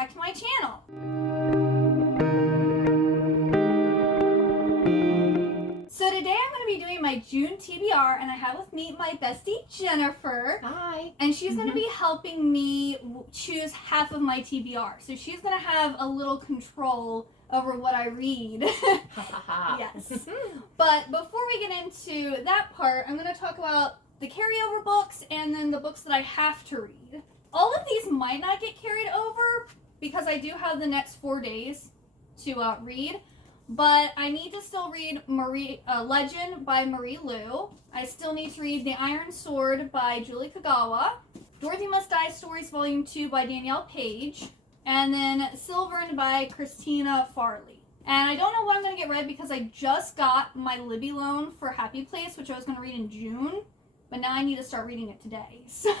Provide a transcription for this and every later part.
back to my channel. So today I'm going to be doing my June TBR, and I have with me my bestie Jennifer. Hi. And she's going to be helping me choose half of my TBR. So she's going to have a little control over what I read. Yes. But before we get into that part, I'm going to talk about the carryover books and then the books that I have to read. All of these might not get carried over because I do have the next 4 days to read. But I need to still read Legend by Marie Lu. I still need to read The Iron Sword by Julie Kagawa. Dorothy Must Die Stories Volume 2 by Danielle Page. And then Silvern by Christina Farley. And I don't know what I'm going to get read because I just got my Libby loan for Happy Place, which I was going to read in June. But now I need to start reading it today. So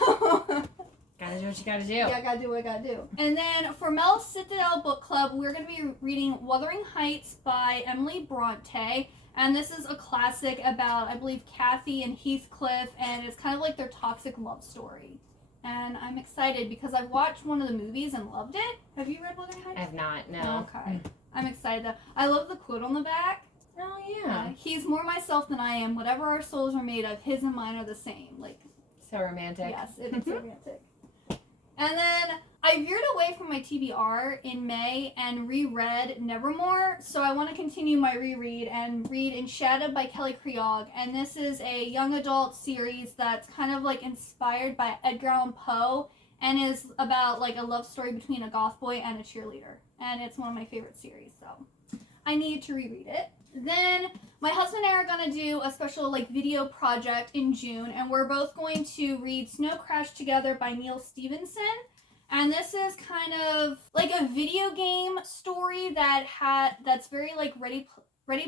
Gotta do what you gotta do. yeah, I gotta do what I gotta do. And then for Mel's Citadel Book Club, we're gonna be reading Wuthering Heights by Emily Bronte. And this is a classic about, I believe, Kathy and Heathcliff, and it's kind of like their toxic love story. And I'm excited because I've watched one of the movies and loved it. Have you read Wuthering Heights? I have not, no. Okay. I'm excited though. I love the quote on the back. Oh, yeah. He's more myself than I am. Whatever our souls are made of, his and mine are the same. Like, So romantic. yes, it is romantic. And then I veered away from my TBR in May and reread Nevermore, so I want to continue my reread and read Enshadowed by Kelly Creog. And this is a young adult series that's kind of like inspired by Edgar Allan Poe and is about like a love story between a goth boy and a cheerleader. And it's one of my favorite series, so I need to reread it. Then my husband and I are going to do a special like video project in June, and we're both going to read Snow Crash together by Neil Stevenson. And this is kind of like a video game story that's very like Ready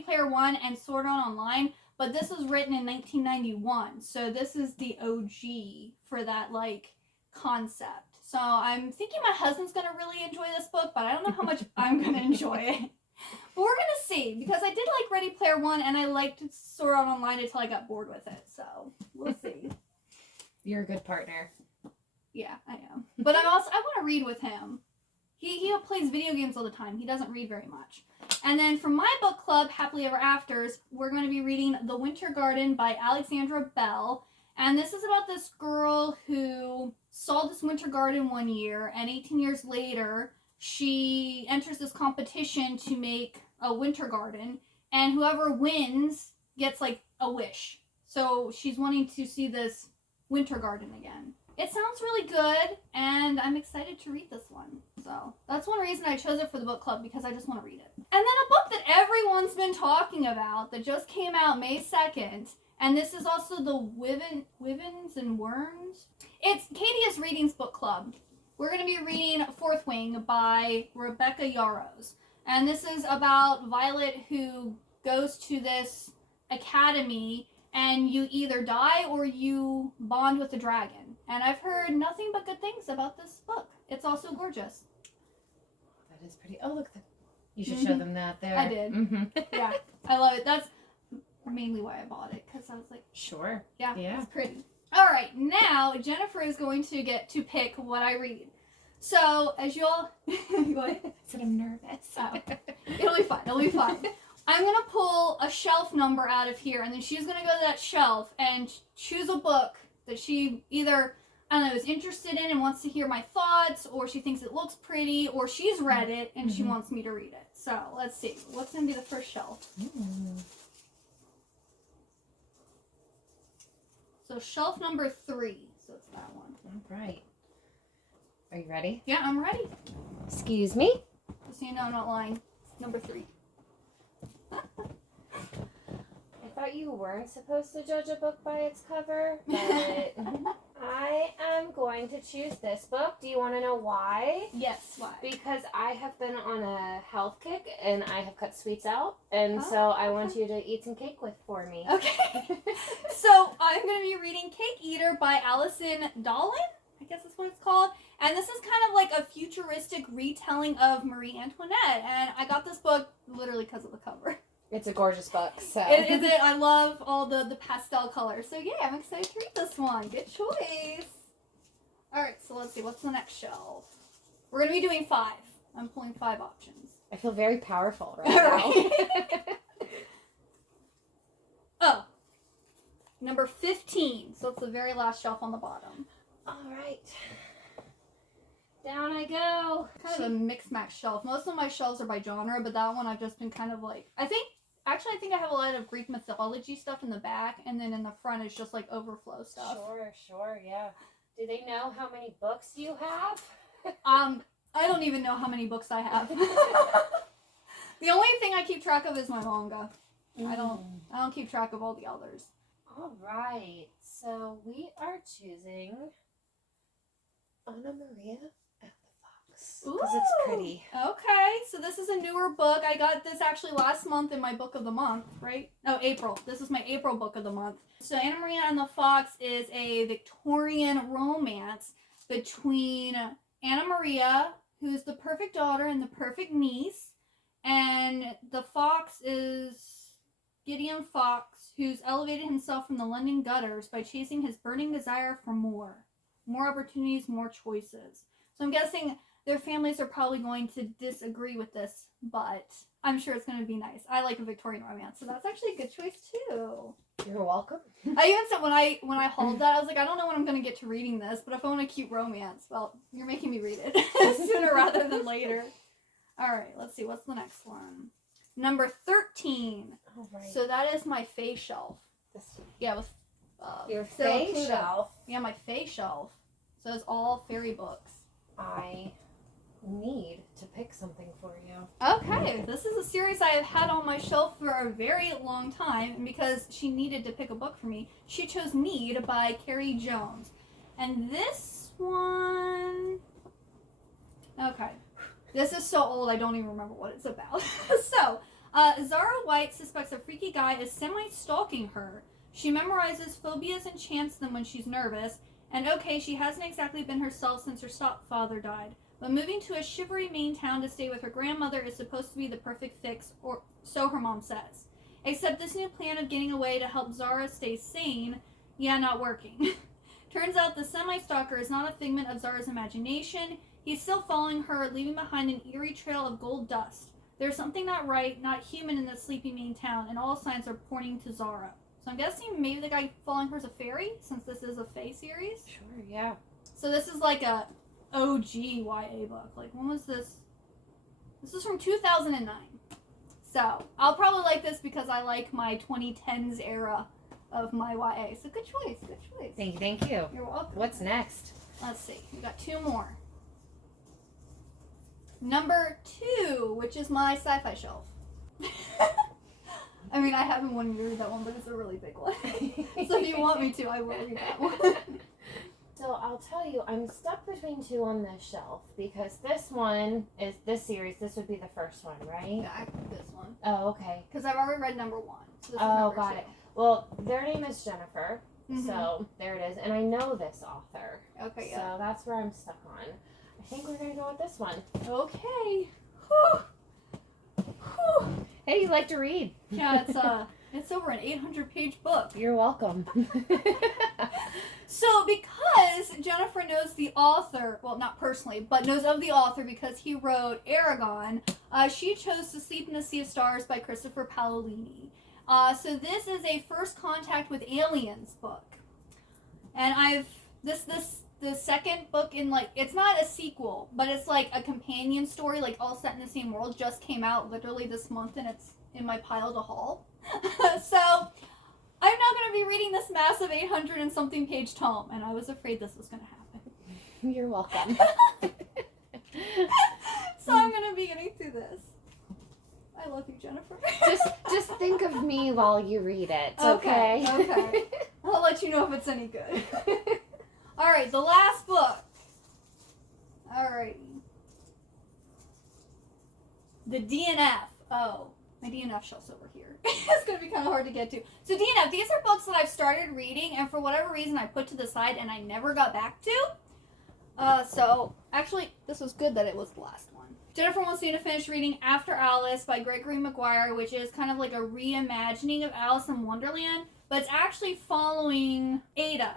Player One and Sword Art Online, but this was written in 1991. So this is the OG for that like concept. So I'm thinking my husband's going to really enjoy this book, but I don't know how much I'm going to enjoy it. But we're going to see, because I did like Ready Player One, and I liked Sword Art Online until I got bored with it, so we'll see. You're a good partner. Yeah, I am. But I want to read with him. He plays video games all the time. He doesn't read very much. And then for my book club, Happily Ever Afters, we're going to be reading The Winter Garden by Alexandra Bell. And this is about this girl who saw this winter garden one year, and 18 years later, she enters this competition to make a winter garden, and whoever wins gets like a wish. So she's wanting to see this winter garden again. It sounds really good, and I'm excited to read this one. So that's one reason I chose it for the book club, because I just want to read it. And then a book that everyone's been talking about that just came out May 2nd, and this is also the Wyverns and Worms. It's Kadia's Readings Book Club. We're going to be reading Fourth Wing by Rebecca Yarros. And this is about Violet, who goes to this academy, and you either die or you bond with a dragon. And I've heard nothing but good things about this book. It's also gorgeous. That is pretty. Oh, look. You should show them that there. I did. Yeah, I love it. That's mainly why I bought it, because I was like, Sure. yeah, Yeah. it's pretty. All right, now Jennifer is going to get to pick what I read. So, as you'll... I said I'm nervous. Oh, it'll be fine. It'll be fine. I'm going to pull a shelf number out of here, and then she's going to go to that shelf and choose a book that she either, I don't know, is interested in and wants to hear my thoughts, or she thinks it looks pretty, or she's read it and she wants me to read it. So, let's see. What's going to be the first shelf? So, shelf number 3. So, it's that one. All right. Are you ready? Yeah, I'm ready. Excuse me? Just so you know I'm not lying. Number 3. I thought you weren't supposed to judge a book by its cover, but I am going to choose this book. Do you want to know why? Yes, why? Because I have been on a health kick and I have cut sweets out, and so I want you to eat some cake for me. Okay. So I'm going to be reading Cake Eater by Allison Dolan. I guess that's what it's called. And this is kind of like a futuristic retelling of Marie Antoinette. And I got this book literally because of the cover. It's a gorgeous book, so. I love all the pastel colors. So yeah, I'm excited to read this one. Good choice. Alright, so let's see. What's the next shelf? We're going to be doing 5. I'm pulling 5 options. I feel very powerful right now. Oh. Number 15. So it's the very last shelf on the bottom. All right. Down I go. Kind of a mix-match shelf. Most of my shelves are by genre, but that one I've just been kind of like... I think I have a lot of Greek mythology stuff in the back, and then in the front it's just like overflow stuff. Sure, yeah. Do they know how many books you have? I don't even know how many books I have. The only thing I keep track of is my manga. I don't keep track of all the others. All right. So we are choosing Anna Maria and the Fox. Because it's pretty. Okay. So this is a newer book. I got this actually last month in my book of the month, right? No, April. This is my April book of the month. So Anna Maria and the Fox is a Victorian romance between Anna Maria, who's the perfect daughter and the perfect niece, and the fox is Gideon Fox, who's elevated himself from the London gutters by chasing his burning desire for more opportunities, more choices. So I'm guessing their families are probably going to disagree with this, but I'm sure it's going to be nice. I like a Victorian romance, so that's actually a good choice too. You're welcome. I even said when I hauled that, I was like, I don't know when I'm going to get to reading this, but if I want a cute romance, well, you're making me read it sooner rather than later. All right, let's see. What's the next one? Number 13. All right. So that is my Fae shelf. Yeah, with your Phil Fae Pluto. shelf. Yeah, my Fae shelf. So it's all fairy books. I need to pick something for you. Okay, this is a series I have had on my shelf for a very long time, and because she needed to pick a book for me, she chose Need by Carrie Jones. And this one... Okay. This is so old I don't even remember what it's about. So, Zara White suspects a freaky guy is semi-stalking her. She memorizes phobias and chants them when she's nervous, and okay, she hasn't exactly been herself since her stepfather died. But moving to a shivery Maine town to stay with her grandmother is supposed to be the perfect fix, or so her mom says. Except this new plan of getting away to help Zara stay sane, not working. Turns out the semi-stalker is not a figment of Zara's imagination. He's still following her, leaving behind an eerie trail of gold dust. There's something not right, not human in this sleepy Maine town, and all signs are pointing to Zara. So I'm guessing maybe the guy following her is a fairy, since this is a Fae series? Sure, yeah. So this is like a OG YA book. Like, when was this? This is from 2009. So, I'll probably like this because I like my 2010s era of my YA. So, good choice, good choice. Thank you. You're welcome. What's next? Let's see. We got 2 more. Number 2, which is my sci-fi shelf. I mean, I haven't wanted to read that one, but it's a really big one. So if you want me to, I will read that one. So I'll tell you, I'm stuck between 2 on this shelf because this one is this series. This would be the first one, right? Yeah, I picked this one. Oh, okay. Because I've already read number 1. So this is Oh, number got 2. it. Well, their name is Jennifer, Mhm. so there it is. And I know this author. Okay, So yeah. that's where I'm stuck on. I think we're gonna go with this one. Okay. Whew. Whew. Hey, you like to read? Yeah, it's over an 800-page book. You're welcome. So because Jennifer knows the author, well, not personally, but knows of the author because he wrote Aragon, she chose To Sleep in the Sea of Stars by Christopher Paolini. So this is a First Contact with Aliens book. And the second book in, like, it's not a sequel, but it's like a companion story, like all set in the same world, just came out literally this month and it's in my pile to haul. So I'm not going to be reading this massive 800 and something page tome, and I was afraid this was going to happen. You're welcome. So I'm going to be getting through this. I love you, Jennifer. just think of me while you read it, okay? Okay. I'll let you know if it's any good. All right, the last book. All right. The DNF. Oh, my DNF shelf's over here. It's going to be kind of hard to get to. So DNF, these are books that I've started reading, and for whatever reason I put to the side and I never got back to. So, actually, this was good that it was the last one. Jennifer wants me to finish reading After Alice by Gregory Maguire, which is kind of like a reimagining of Alice in Wonderland, but it's actually following Ada.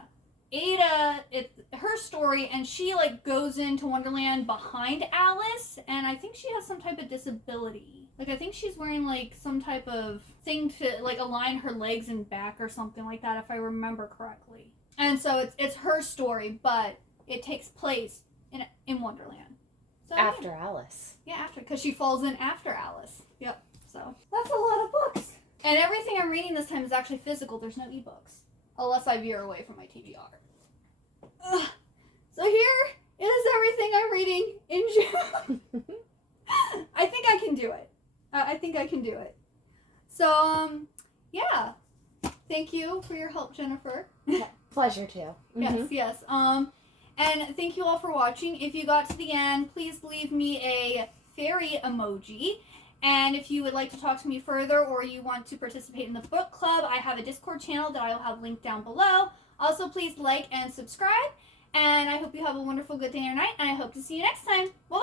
Ada, it's her story, and she like goes into Wonderland behind Alice, and I think she has some type of disability. Like I think she's wearing like some type of thing to like align her legs and back or something like that, if I remember correctly. And so it's her story, but it takes place in Wonderland. So, After Alice. Yeah, after, because she falls in after Alice. Yep. So that's a lot of books. And everything I'm reading this time is actually physical. There's no ebooks, unless I veer away from my TBR. Ugh. So here is everything I'm reading in June. I think I can do it. I think I can do it. So, yeah. Thank you for your help, Jennifer. Yeah, pleasure too. Yes, yes. And thank you all for watching. If you got to the end, please leave me a fairy emoji. And if you would like to talk to me further or you want to participate in the book club, I have a Discord channel that I will have linked down below. Also, please like and subscribe. And I hope you have a wonderful good day or night. And I hope to see you next time. Bye.